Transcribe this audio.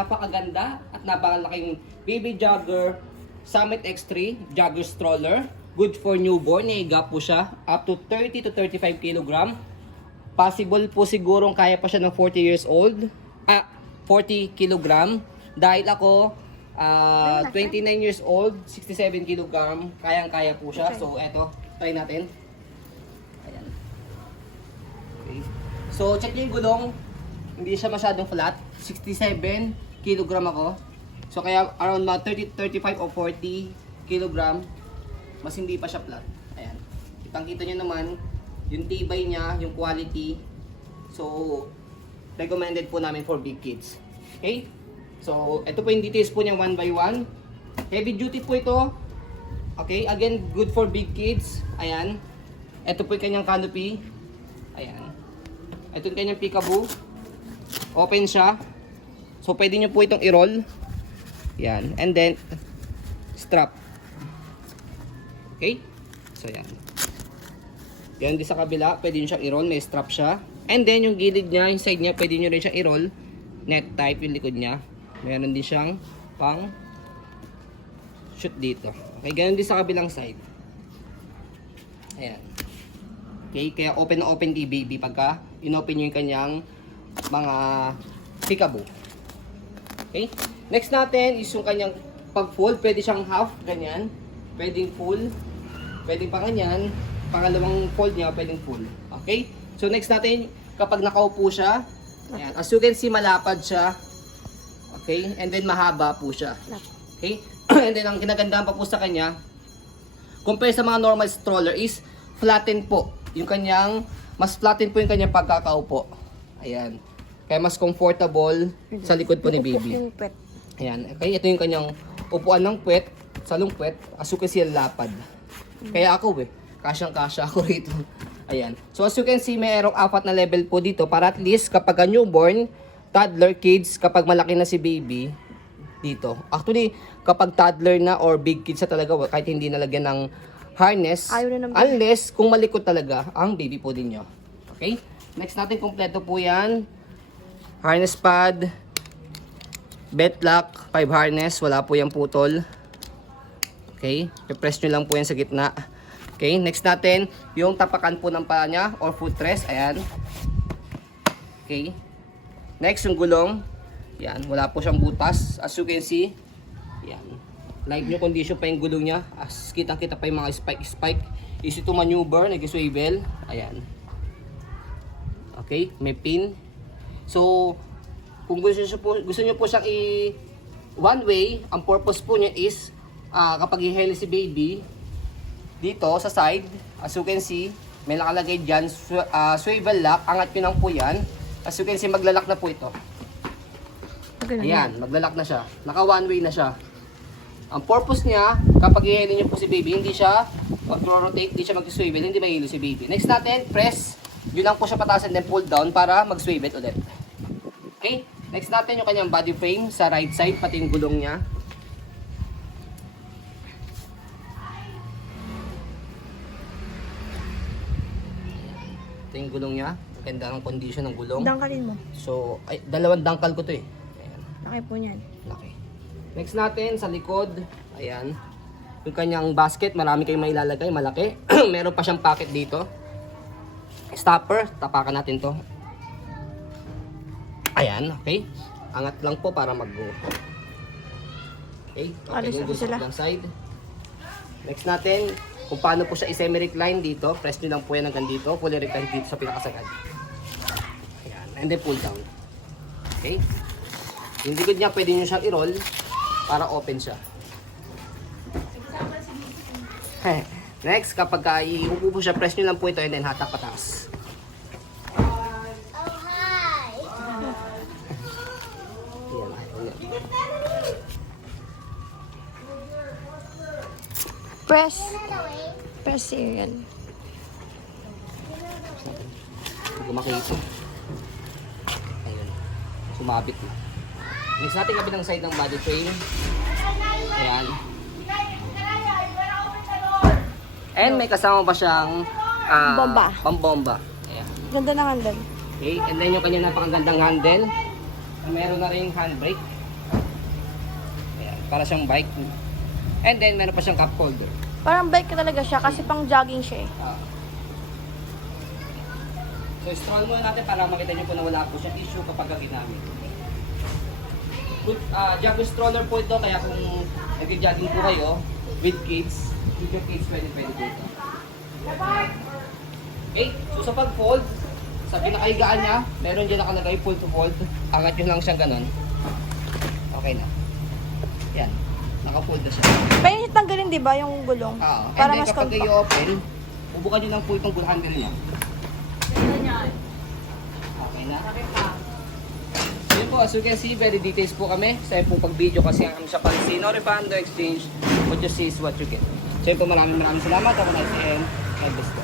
Napakaganda at napakalaking baby jogger Summit X3 jogger stroller. Good for newborn. Naiga po siya up to 30 to 35 kg. Possible po sigurong kaya pa siya ng 40 years old. 40 kg. Dahil ako 29 years old, 67 kg. Kayang-kaya po siya. So eto, try natin. Ayan. Okay. So check niyo yung gulong. Hindi siya masyadong flat. 67 kg ako. So kaya around mga 30, 35 o 40 kg. Mas hindi pa siya flat. Ayan. Kitang-kita nyo naman yung tibay niya, yung quality. So recommended po namin for big kids. Okay? So ito po yung details po niya one by one. Heavy duty po ito. Okay? Again, good for big kids. Ayan. Ito po yung kanyang canopy. Ayan. Ito yung kanyang peekaboo. Open siya. So pwede nyo po itong i-roll. Yan. And then strap. Okay? So yan. Yan din sa kabila, pwede nyo siyang i-roll, may strap siya. And then yung gilid niya, yung side niya, pwede nyo rin siyang i-roll. Net type yung likod niya. Meron din siyang pang shoot dito. Okay, ganun din sa kabilang side. Ayan. Okay, kaya open na open kay baby pagka inopen nyo yung kanyang mga peekaboo. Okay? Next natin is yung kanyang pag-fold. Pwede siyang half, ganyan. Pwedeng full. Pwedeng pa ganyan. Pangalawang fold niya, pwedeng full. Okay? So next natin, kapag nakaupo siya, ayan. As you can see, malapad siya. Okay? And then mahaba po siya. Okay? And then ang kinagandahan pa po sa kanya, compare sa mga normal stroller is flatten po. Yung kanyang, mas flatten po yung kanyang pagkakaupo. Ayan. Kaya mas comfortable sa likod po ni baby. Ayan. Okay, ito yung kanyang upuan ng puwet, salong puwet, as you can see, lapad. Kaya ako kasyang-kasya ako rito. Ayan. So as you can see, mayroong 4 na level po dito para at least kapag newborn, toddler, kids, kapag malaki na si baby, dito. Actually, kapag toddler na or big kids na talaga, kahit hindi nalagyan ng harness, unless kung malikot talaga ang baby po din nyo. Okay? Next natin, kompleto po yan. Harness pad, belt lock, 5 harness, wala po yung putol. Okay, i-press nyo lang po yan sa gitna. Okay, next natin, yung tapakan po ng paa niya or footrest, ayan. Okay, next yung gulong, yan, wala po siyang butas, as you can see. Yan, live nyo condition pa yung gulong niya, as kitang-kita pa yung mga spike. Easy to maneuver, nag-swivel, ayan. Okay, may pin. So, kung gusto nyo po siyang one way, ang purpose po niya is kapag i-heli si baby dito sa side, as you can see, may nakalagay dyan, swivel lock, angat nyo lang po yan. As you can see, maglalak na po ito. Ayan, maglalak na siya. Naka one way na siya. Ang purpose niya, kapag i-heli nyo po si baby, hindi siya mag-rotate, hindi siya mag-swivel, hindi mahilo si baby. Next natin, press. Yun lang po siya pataas and then pull down para mag-swivel ulit. Okay? Next natin yung kanyang body frame sa right side, pati yung gulong niya. Ito yung gulong niya. Ganda ng condition ng gulong. Dangkalin mo. So, ay, dalawang dangkal ko to eh. Ayan. Laki po niyan. Laki. Next natin, sa likod. Ayan. Yung kanyang basket, marami kayong mailalagay, malaki. Meron pa siyang pocket dito. Stopper, tapakan natin to. Ayan, okay. Angat lang po para mag-go. Okay, okay yung gusto ng side. Next natin, kung paano po siya i-semi-recline dito. Press nyo lang po yan hanggang dito. Fully recline dito sa pinakasagad. Ayan, and then pull down. Okay. Yung likod niya, pwede nyo siyang i-roll para open siya. Next, kapag iupo po siya, press nyo lang po ito and then hatak pataas. Press serial. Hindi ko makita. Ayun. Sumabit na. Next natin kabilang side ng body frame. Ayan. And may kasama pa siyang Bomba. pambomba. Ayan. Ganda ng handle. Okay, and then yung kanya napakagandang handle. Meron na rin handbrake. Para siyang bike. And then, meron pa siyang cup holder. Parang bike talaga siya kasi pang jogging siya eh. So, stroll muna natin para makita nyo po na wala po siyang issue kapag ginamit. Good, jogging stroller po ito, kaya kung nag-jogging po kayo with kids pwede po ito. Okay, so sa pag-fold, sa pinakahigaan niya, meron dyan nakalagay pull to fold. Angat nyo lang siyang ganun. Okay na. Yan, naka-fold na siya. Pwede tanggalin di ba yung gulong? Oo. Para And then mas kapag compact. i-open, bubukan nyo lang po itong pull handle niya. Okay na. So yun po, as you can see, very details po kami. Sa po pag-video kasi ang sa policy, no refund, no exchange. What you see is what you get. So yun po, maraming salamat. Ako na si God bless po.